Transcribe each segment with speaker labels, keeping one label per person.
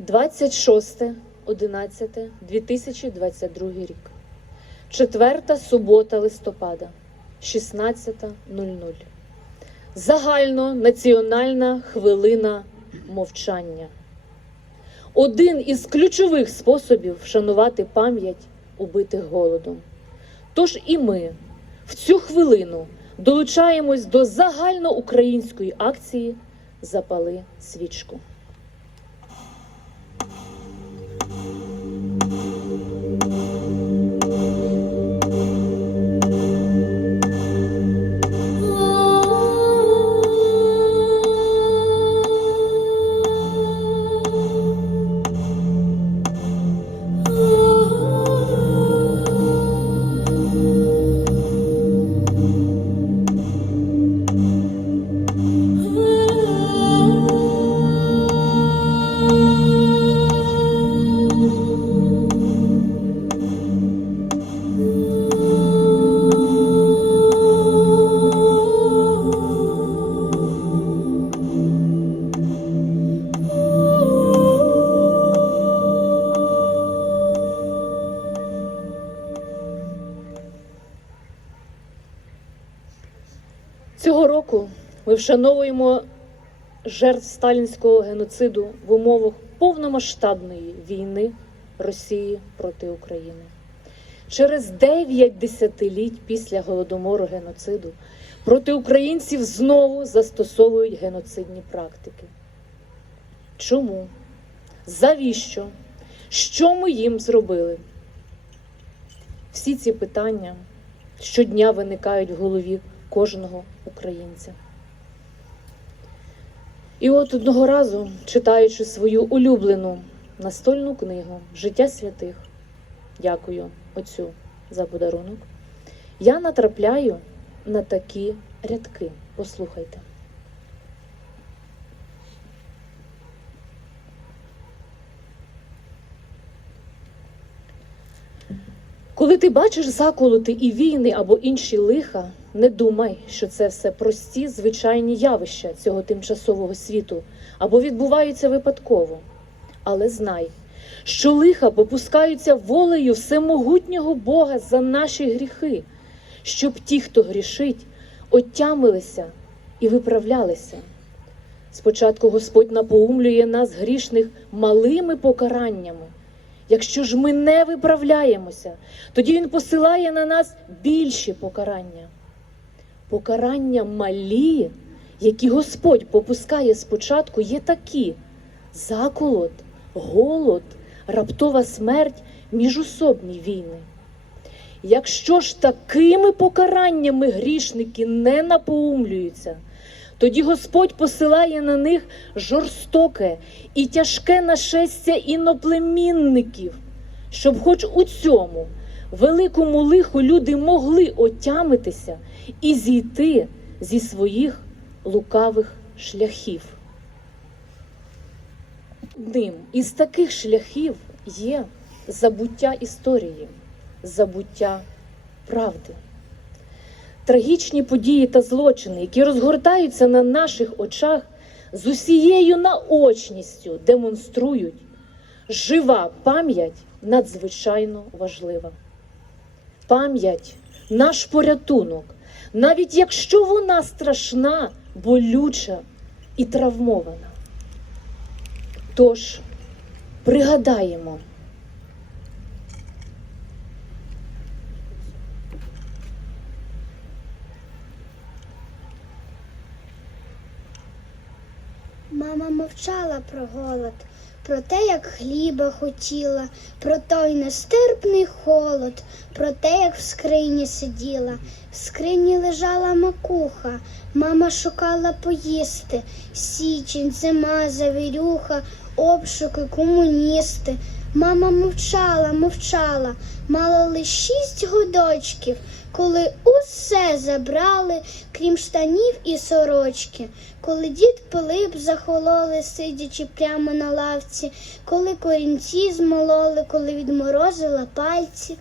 Speaker 1: 26.11.2022 рік. Четверта субота листопада, 16.00. Загальнонаціональна хвилина мовчання. Один із ключових способів вшанувати пам'ять убитих голодом. Тож і ми в цю хвилину долучаємось до загальноукраїнської акції Запали свічку. Вшановуємо жертв сталінського геноциду в умовах повномасштабної війни Росії проти України. Через 9 десятиліть після голодомору геноциду проти українців знову застосовують геноцидні практики. Чому? Завіщо? Що ми їм зробили? Всі ці питання щодня виникають в голові кожного українця. І от одного разу, читаючи свою улюблену настольну книгу Життя святих, дякую отцю за подарунок, я натрапляю на такі рядки. Послухайте. Коли ти бачиш заколоти і війни або інші лиха, не думай, що це все прості звичайні явища цього тимчасового світу або відбуваються випадково. Але знай, що лиха попускаються волею всемогутнього Бога за наші гріхи, щоб ті, хто грішить, отямилися і виправлялися. Спочатку Господь напоумлює нас грішних малими покараннями. Якщо ж ми не виправляємося, тоді Він посилає на нас більші покарання. Покарання малі, які Господь попускає спочатку, є такі: заколот, голод, раптова смерть, міжусобні війни. Якщо ж такими покараннями грішники не напоумлюються, тоді Господь посилає на них жорстоке і тяжке нашестя іноплемінників, щоб хоч у цьому великому лиху люди могли отямитися і зійти зі своїх лукавих шляхів. Одним із таких шляхів є забуття історії, забуття правди. Трагічні події та злочини, які розгортаються на наших очах, з усією наочністю демонструють, жива пам'ять надзвичайно важлива. Пам'ять наш порятунок, навіть якщо вона страшна, болюча і травмована. Тож пригадаємо.
Speaker 2: Мама мовчала про голод, про те, як хліба хотіла, про той нестерпний холод, про те, як в скрині сиділа. В скрині лежала макуха, мама шукала поїсти. Січень, зима, завірюха, обшуки, комуністи. Мама мовчала, мовчала, мала лише шість годочків, коли усе забрали, крім штанів і сорочки, коли дід Пилип захололи, сидячи прямо на лавці, коли корінці змололи, коли відморозила пальці.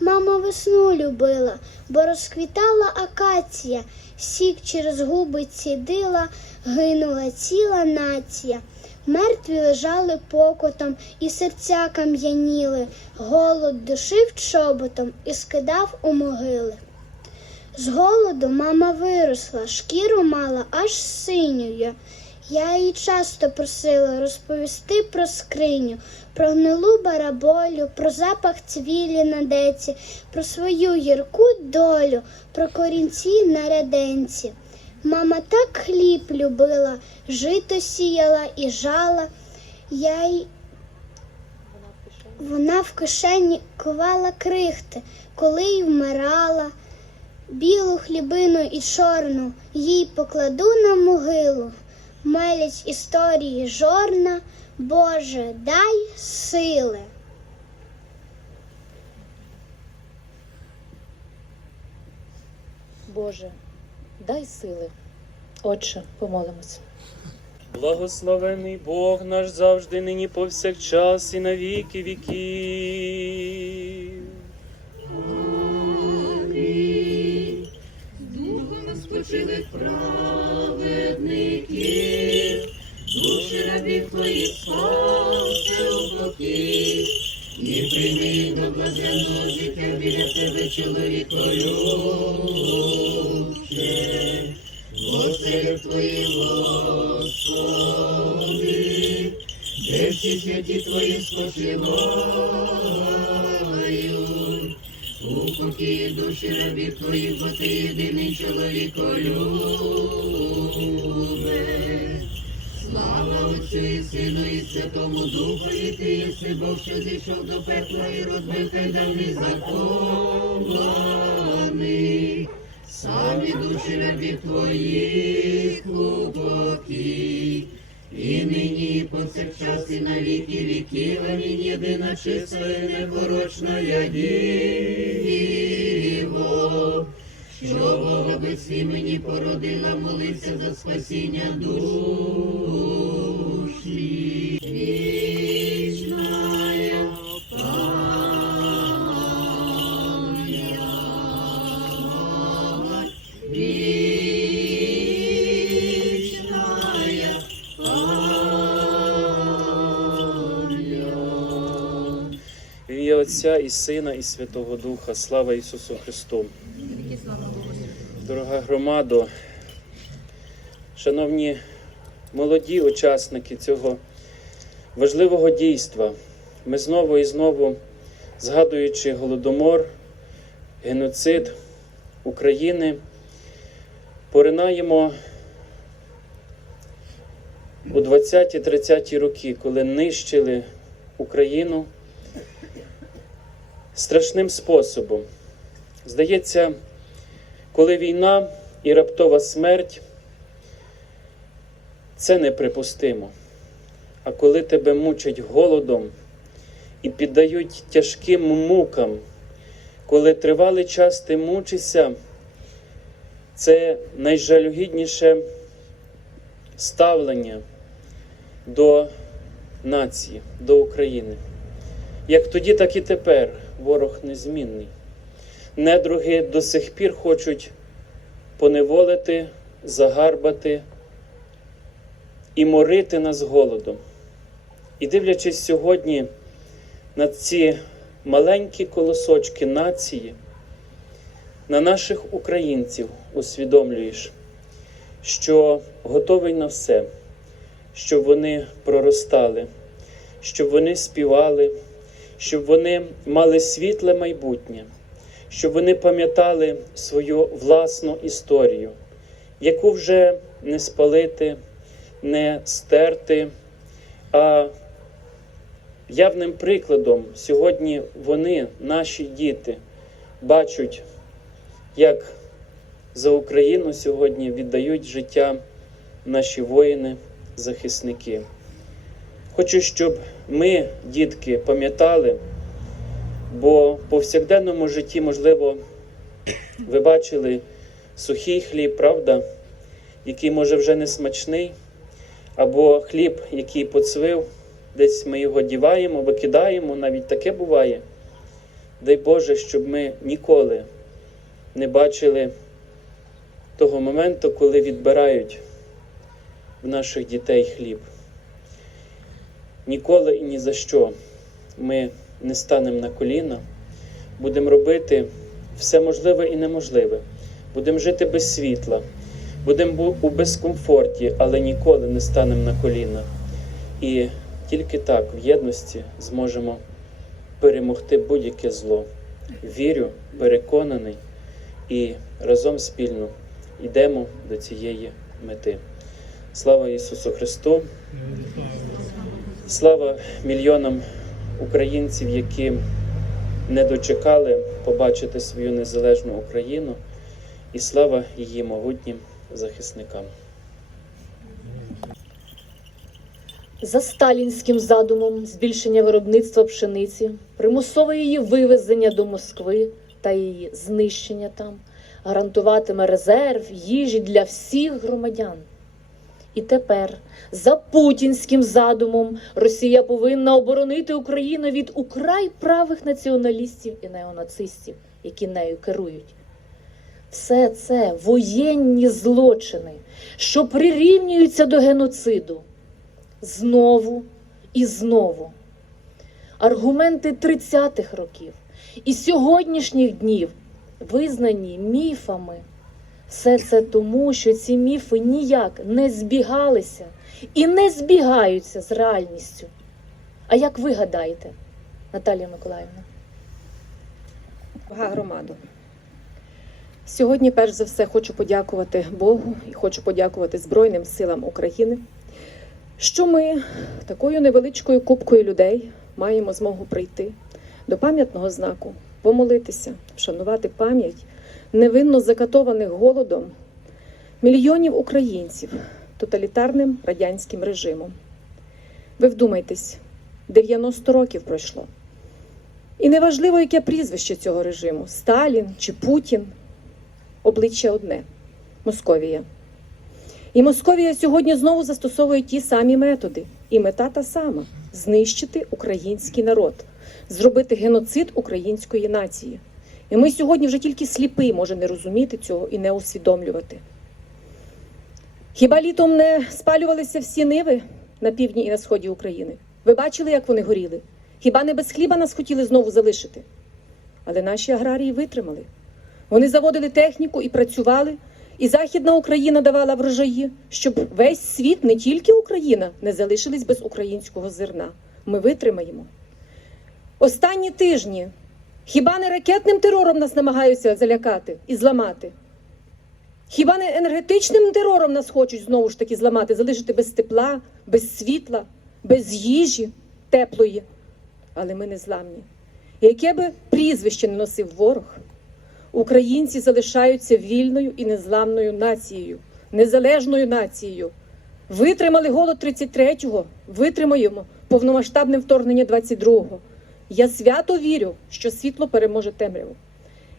Speaker 2: Мама весну любила, бо розквітала акація, сік через губи цідила, гинула ціла нація. Мертві лежали покотом, і серця кам'яніли, голод душив чоботом і скидав у могили. З голоду мама виросла, шкіру мала аж синюю. Я її часто просила розповісти про скриню, про гнилу бараболю, про запах цвілі на деці, про свою гірку долю, про корінці на ряденці. Мама так хліб любила, жито сіяла і жала. Я й вона в кишені ковала крихти, коли й вмирала. Білу хлібину і чорну їй покладу на могилу. Мелять історії жорна, Боже, дай сили.
Speaker 1: Боже, дай сили. Отче, помолимось.
Speaker 3: Благословений Бог наш завжди, нині повсякчас і на віки віків.
Speaker 4: Духом спочили праведників, душі рабів твоїх спаси у покій, і прийми блаженного життя біля тебе, чоловіко любче, Оселя твої, Господи, де всі святі твої спочивають, у покії душі рабів твоїх, бо ти єдиний чоловіко. І Сину і Святому Духу, і ти єси Бог, що зійшов до пекла і розбив кайдани закони. Самі душі рабів твоїх покій. І нині, повсякчас, і на віки віків, амінь, єдина чиста і непорочна діво, що Бога без імені породила, молиться за спасіння душі.
Speaker 3: В ім'я Отця і Сина, і Святого Духа. Слава Ісусу Христу. Дорога громадо, шановні молоді учасники цього важливого дійства, ми знову і знову, згадуючи голодомор, геноцид України, поринаємо у 20-30 роки, коли нищили Україну страшним способом. Здається, коли війна і раптова смерть це неприпустимо. А коли тебе мучать голодом і піддають тяжким мукам, коли тривалий час ти мучишся, це найжалюгідніше ставлення до нації, до України. Як тоді, так і тепер ворог незмінний. Недруги до сих пір хочуть поневолити, загарбати і морити нас голодом. І дивлячись сьогодні на ці маленькі колосочки нації, на наших українців усвідомлюєш, що готовий на все, щоб вони проростали, щоб вони співали, щоб вони мали світле майбутнє, щоб вони пам'ятали свою власну історію, яку вже не спалити, не стерти. А явним прикладом сьогодні вони, наші діти, бачать, як за Україну сьогодні віддають життя наші воїни, захисники. Хочу, щоб ми, дітки, пам'ятали, бо в повсякденному житті, можливо, ви бачили сухий хліб, правда, який може вже не смачний, або хліб, який поцвив, десь ми його діваємо, викидаємо, навіть таке буває. Дай Боже, щоб ми ніколи не бачили того моменту, коли відбирають в наших дітей хліб. Ніколи і ні за що ми не станемо на коліна, будемо робити все можливе і неможливе, будемо жити без світла, будемо у безкомфорті, але ніколи не станемо на коліна. І тільки так в єдності зможемо перемогти будь-яке зло. Вірю, переконаний, і разом спільно йдемо до цієї мети. Слава Ісусу Христу! Слава мільйонам українців, які не дочекали побачити свою незалежну Україну, і слава її могутнім захисникам.
Speaker 1: За сталінським задумом збільшення виробництва пшениці, примусове її вивезення до Москви та її знищення там гарантуватиме резерв їжі для всіх громадян. І тепер, за путінським задумом, Росія повинна оборонити Україну від украй правих націоналістів і неонацистів, які нею керують. Все це воєнні злочини, що прирівнюються до геноциду знову і знову. Аргументи 30-х років і сьогоднішніх днів визнані міфами. Все це тому, що ці міфи ніяк не збігалися і не збігаються з реальністю. А як ви гадаєте, Наталія Миколаївна?
Speaker 5: Громаду. Сьогодні, перш за все, хочу подякувати Богу і хочу подякувати Збройним силам України, що ми такою невеличкою купкою людей маємо змогу прийти до пам'ятного знаку, помолитися, вшанувати пам'ять невинно закатованих голодом мільйонів українців тоталітарним радянським режимом. Ви вдумайтесь, 90 років пройшло. І неважливо, яке прізвище цього режиму Сталін чи Путін. Обличчя одне Московія. І Московія сьогодні знову застосовує ті самі методи. І мета та сама знищити український народ, зробити геноцид української нації. І ми сьогодні вже тільки сліпий може не розуміти цього і не усвідомлювати. Хіба літом не спалювалися всі ниви на півдні і на сході України? Ви бачили, як вони горіли? Хіба не без хліба нас хотіли знову залишити? Але наші аграрії витримали. Вони заводили техніку і працювали, і Західна Україна давала врожаї, щоб весь світ, не тільки Україна, не залишились без українського зерна. Ми витримаємо. Останні тижні хіба не ракетним терором нас намагаються залякати і зламати? Хіба не енергетичним терором нас хочуть знову ж таки зламати, залишити без тепла, без світла, без їжі теплої? Але ми не зламні. Яке би прізвище не носив ворог, українці залишаються вільною і незламною нацією, незалежною нацією. Витримали голод 33-го, витримаємо повномасштабне вторгнення 22-го. Я свято вірю, що світло переможе темряву.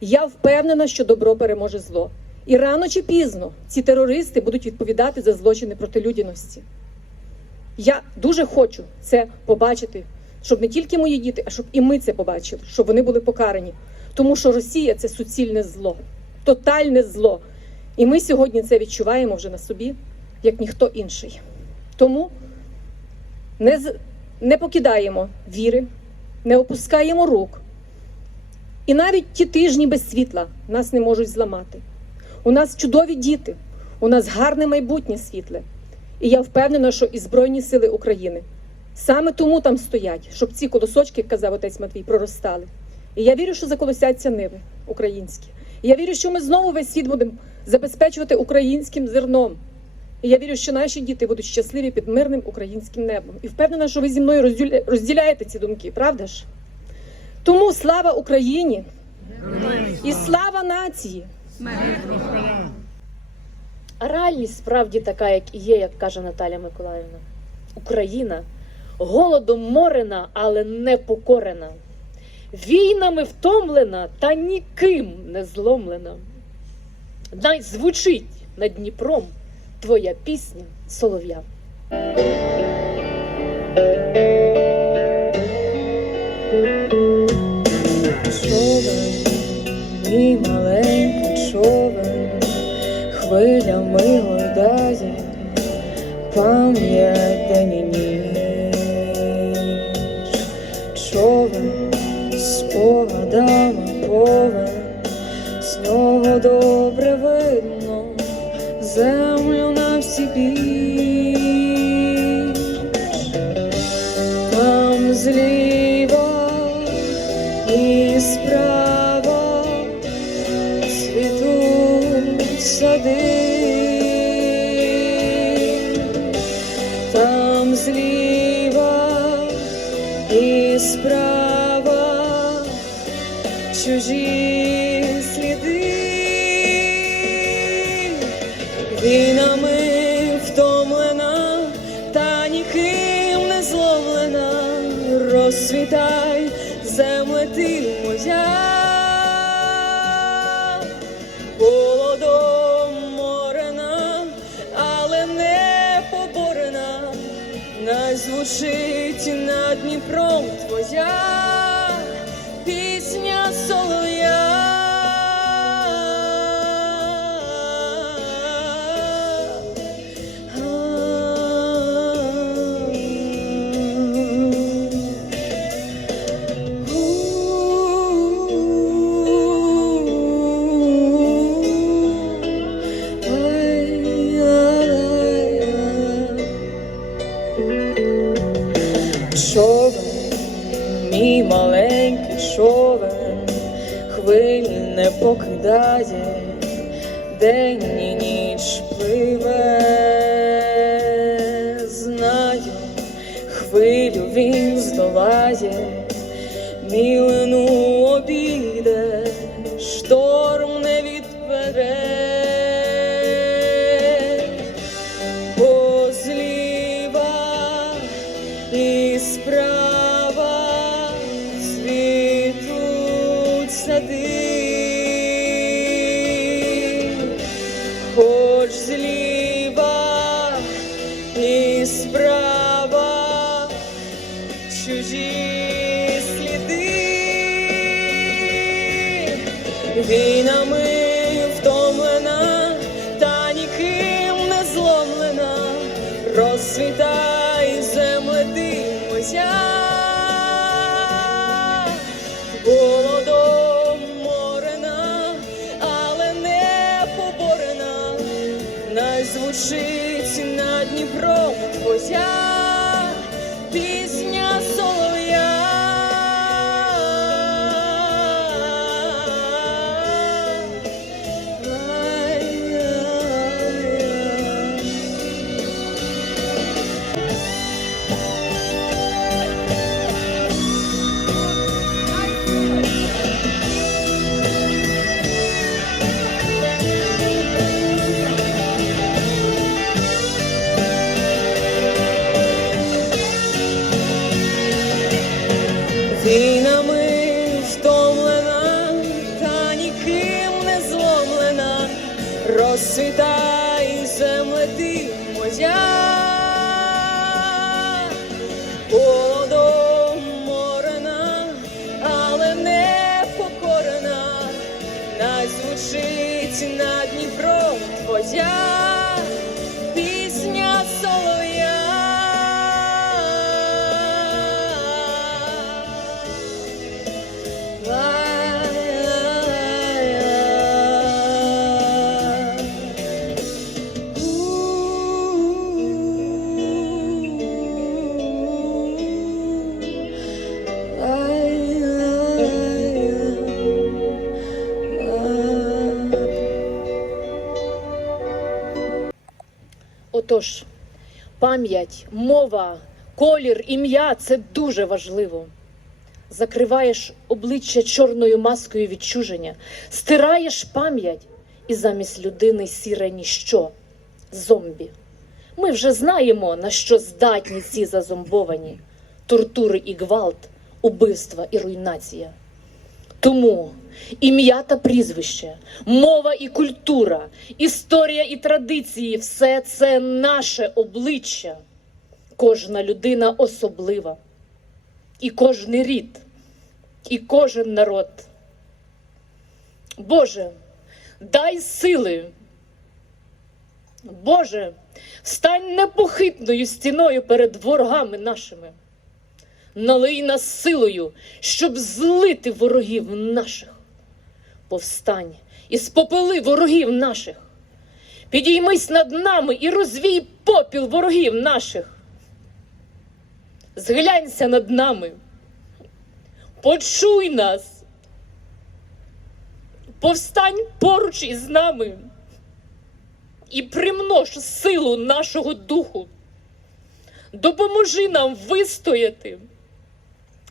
Speaker 5: Я впевнена, що добро переможе зло. І рано чи пізно ці терористи будуть відповідати за злочини проти людяності. Я дуже хочу це побачити, щоб не тільки мої діти, а щоб і ми це побачили, щоб вони були покарані. Тому що Росія це суцільне зло, тотальне зло. І ми сьогодні це відчуваємо вже на собі, як ніхто інший. Тому не, не покидаємо віри, не опускаємо рук. І навіть ті тижні без світла нас не можуть зламати. У нас чудові діти, у нас гарне майбутнє світле. І я впевнена, що і Збройні сили України саме тому там стоять, щоб ці колосочки, як казав отець Матвій, проростали. І я вірю, що заколосяться ниви українські. І я вірю, що ми знову весь світ будемо забезпечувати українським зерном. І я вірю, що наші діти будуть щасливі під мирним українським небом. І впевнена, що ви зі мною розділяєте ці думки, правда ж? Тому слава Україні і слава нації!
Speaker 1: А реальність справді така, як і є, як каже Наталя Миколаївна. Україна голодом морена, але не покорена. Війнами втомлена та ніким не зломлена. Звучить над Дніпром твоя пісня солов'я.
Speaker 6: Човен, мій маленький човен, хвилями гойдає, пам'ять день ніч. човен, спогадами повен, з нього добре видно землю на всі біч. Звучить над Дніпром твоя хвиль не покидає, день і ніч пливе, знаю, хвилю він здолає, мілину війнами
Speaker 1: Отож, пам'ять, мова, колір, ім'я це дуже важливо. Закриваєш обличчя чорною маскою відчуження, стираєш пам'ять, і замість людини сіре ніщо зомбі. Ми вже знаємо, на що здатні ці зазомбовані тортури і гвалт, убивства і руйнація. Тому ім'я та прізвище, мова і культура, історія і традиції все це наше обличчя. Кожна людина особлива, і кожний рід, і кожен народ. Боже, дай сили. Боже, стань непохитною стіною перед ворогами нашими. Налий нас силою, щоб злити ворогів наших повстань і спопили ворогів наших. Підіймись над нами і розвій попіл ворогів наших. Зглянься над нами, почуй нас, повстань поруч із нами і примнож силу нашого духу, допоможи нам вистояти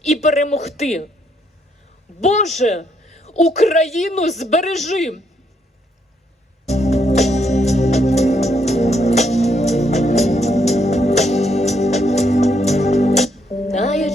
Speaker 1: і перемогти. Боже. Україну збережи. Нає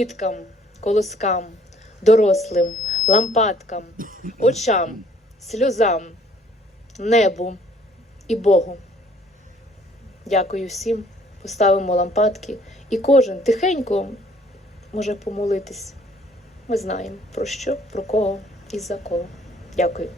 Speaker 1: діткам, колоскам, дорослим, лампадкам, очам, сльозам, небу і Богу. Дякую всім, поставимо лампадки, і кожен тихенько може помолитись. Ми знаємо про що, про кого і за кого. Дякую.